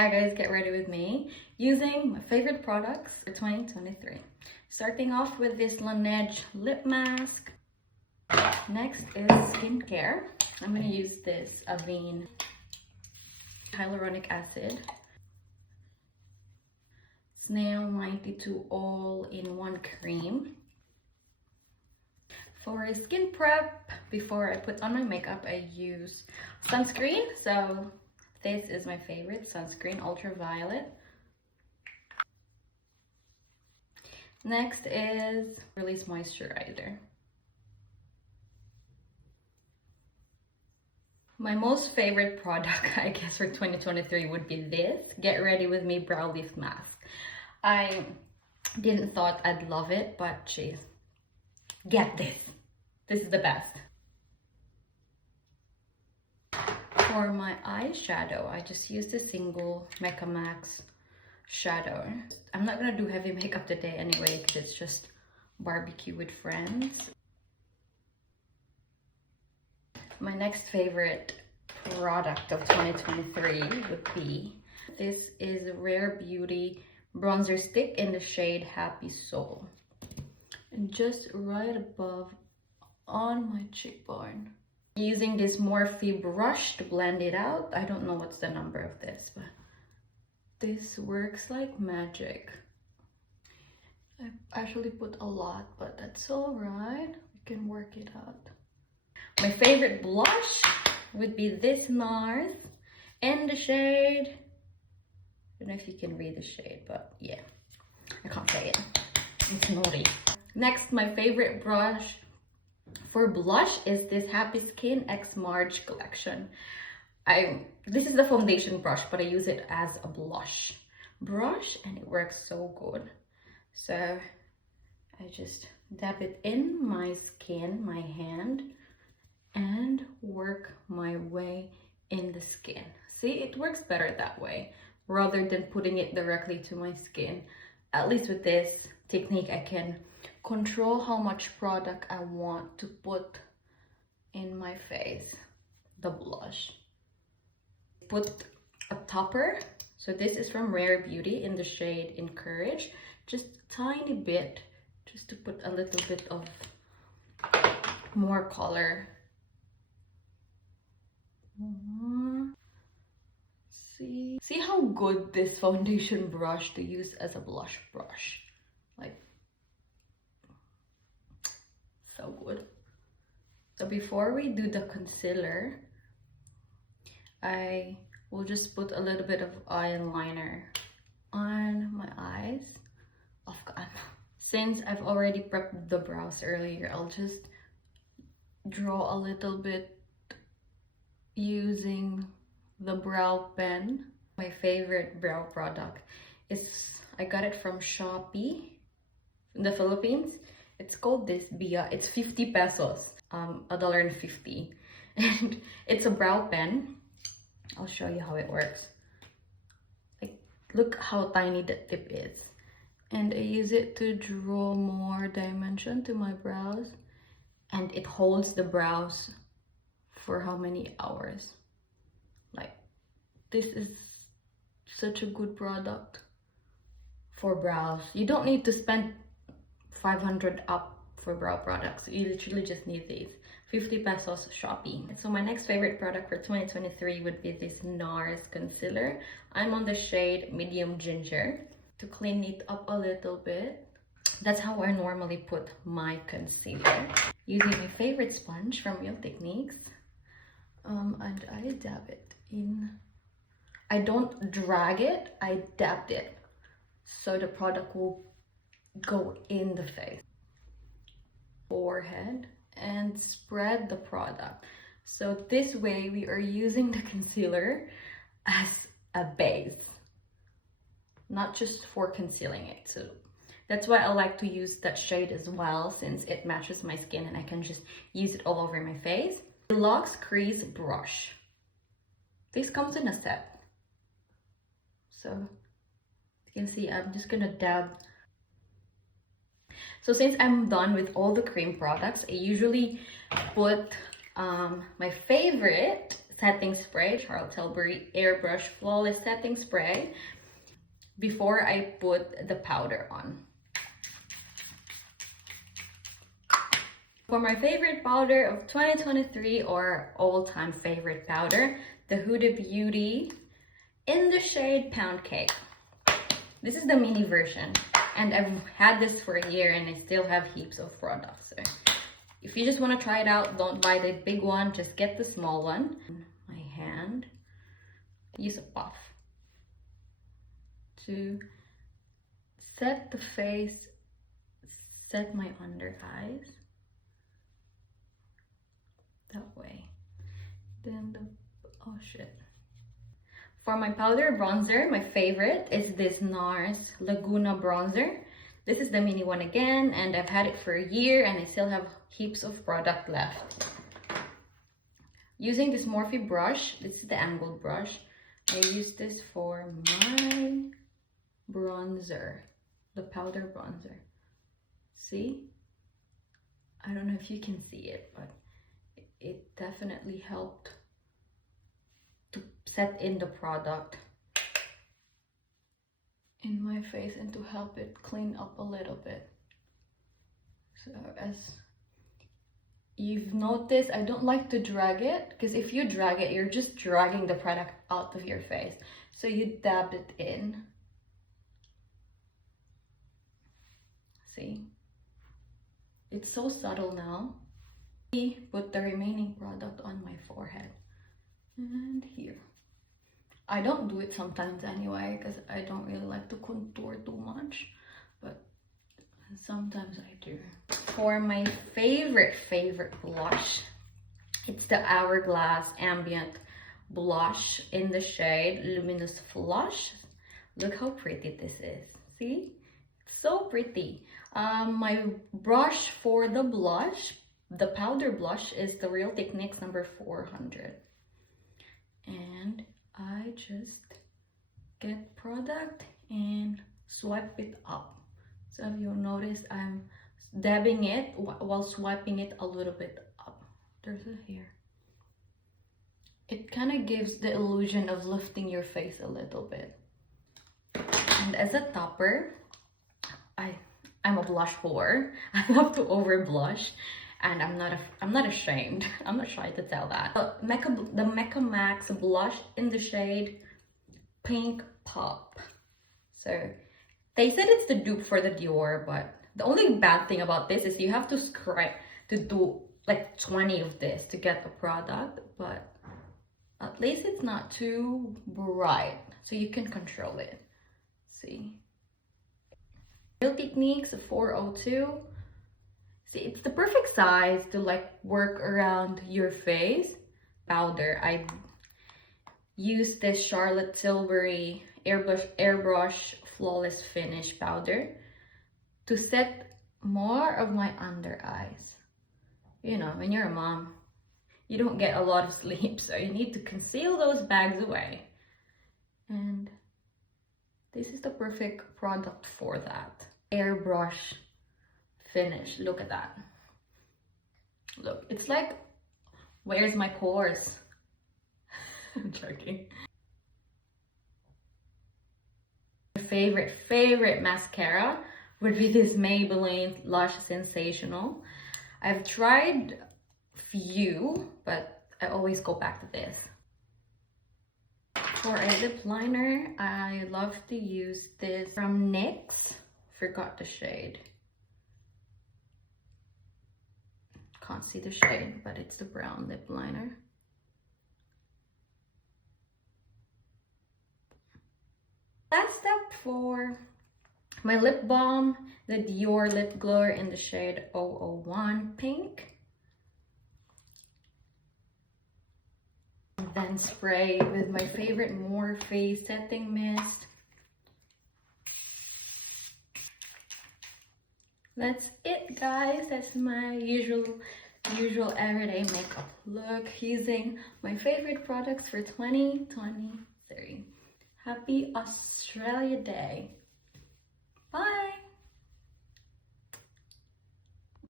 Hi guys, get ready with me using my favorite products for 2023. Starting off with this Laneige lip mask. Next is skincare. I'm going to use this Avene hyaluronic acid. Snail 92 all-in-one cream. For a skin prep, before I put on my makeup, I use sunscreen. So this is my favorite sunscreen, ultraviolet. Next is Release Moisturizer. My most favorite product, I guess, for 2023 would be this Get Ready With Me Brow Lift Mask. I didn't thought I'd love it, but geez, get this. This is the best. For my eyeshadow, I just used a single Mecca Max shadow. I'm not gonna do heavy makeup today anyway because it's just barbecue with friends. My next favorite product of 2023 would be this is Rare Beauty bronzer stick in the shade Happy Soul, and just right above on my cheekbone. Using this Morphe brush to blend it out. I don't know what's the number of this, but this works like magic. I actually put a lot, but that's all right. We can work it out. My favorite blush would be this NARS in the shade, I don't know if you can read the shade, but yeah, I can't say it. It's naughty. Next, my favorite brush for blush is this Happy Skin X Marge collection. This is the foundation brush, but I use it as a blush brush and it works so good. So I just dab it in my skin, my hand, and work my way in the skin. See, it works better that way rather than putting it directly to my skin. At least with this technique, I can control how much product I want to put in my face. The blush. Put a topper. So this is from Rare Beauty in the shade Encourage. Just a tiny bit, just to put a little bit of more color. See how good this foundation brush to use as a blush brush. Like, so good. So before we do the concealer, I will just put a little bit of eyeliner on my eyes. Oh God. Since I've already prepped the brows earlier, I'll just draw a little bit using the brow pen. My favorite brow product is, I got it from Shopee in the Philippines. It's called this Bia. It's 50 pesos, $1.50. And it's a brow pen. I'll show you how it works. Like, look how tiny the tip is. And I use it to draw more dimension to my brows. And it holds the brows for how many hours? Like, this is such a good product for brows. You don't need to spend 500 up for brow products. You literally just need these. 50 pesos Shopee. So my next favorite product for 2023 would be this NARS concealer. I'm on the shade Medium Ginger to clean it up a little bit. That's how I normally put my concealer. Using my favorite sponge from Real Techniques. And I dab it in. I don't drag it, I dab it. So the product will go in the face. Forehead. And spread the product. So this way we are using the concealer as a base, not just for concealing it. So that's why I like to use that shade as well, since it matches my skin and I can just use it all over my face. Deluxe Crease Brush. This comes in a set. So you can see I'm just gonna dab. So since I'm done with all the cream products, I usually put my favorite setting spray, Charlotte Tilbury Airbrush Flawless Setting Spray, before I put the powder on. For my favorite powder of 2023, or all-time favorite powder, the Huda Beauty in the shade Pound Cake. This is the mini version, and I've had this for a year and I still have heaps of products. So if you just want to try it out, don't buy the big one, just get the small one. My hand, use a puff to set the face, set my under eyes. That way. Then oh shit. For my powder bronzer, my favorite is this NARS Laguna bronzer. This is the mini one again, and I've had it for a year and I still have heaps of product left. Using this Morphe brush, this is the angled brush. I use this for my bronzer, the powder bronzer. See? I don't know if you can see it, but it definitely helped to set in the product in my face and to help it clean up a little bit. So as you've noticed, I don't like to drag it, because if you drag it, you're just dragging the product out of your face. So you dab it in. See? It's so subtle now. Put the remaining product on my forehead and here. I don't do it sometimes anyway, because I don't really like to contour too much, but sometimes I do. For my favorite blush, it's the Hourglass Ambient Blush in the shade Luminous Flush. Look how pretty this is. See? It's so pretty. My brush for the blush, the powder blush, is the Real Techniques number 400. And I just get product and swipe it up. So if you'll notice, I'm dabbing it while swiping it a little bit up. There's a hair. It kind of gives the illusion of lifting your face a little bit. And as a topper, I'm a blush whore. I love to over blush. And I'm not ashamed. I'm not shy to tell that. The Mecca Max blush in the shade Pink Pop. So they said it's the dupe for the Dior, but the only bad thing about this is you have to do like 20 of this to get the product, but at least it's not too bright, so you can control it. See? Real Techniques 402. See, it's the perfect size to like work around your face. Powder, I use this Charlotte Tilbury Airbrush Flawless Finish powder to set more of my under eyes. You know, when you're a mom, you don't get a lot of sleep, so you need to conceal those bags away. And this is the perfect product for that. Airbrush finish. Look at that. Look, it's like, where's my pores? I'm joking. My favorite mascara would be this Maybelline Lush Sensational. I've tried few, but I always go back to this. For a lip liner, I love to use this from NYX. Forgot the shade. Can't see the shade, but it's the brown lip liner. Last step for my lip balm, the Dior Lip Glow in the shade 001 Pink. And then spray with my favorite Morphe setting mist. That's it, guys. That's my usual everyday makeup look using my favorite products for 2023. Happy Australia Day. Bye.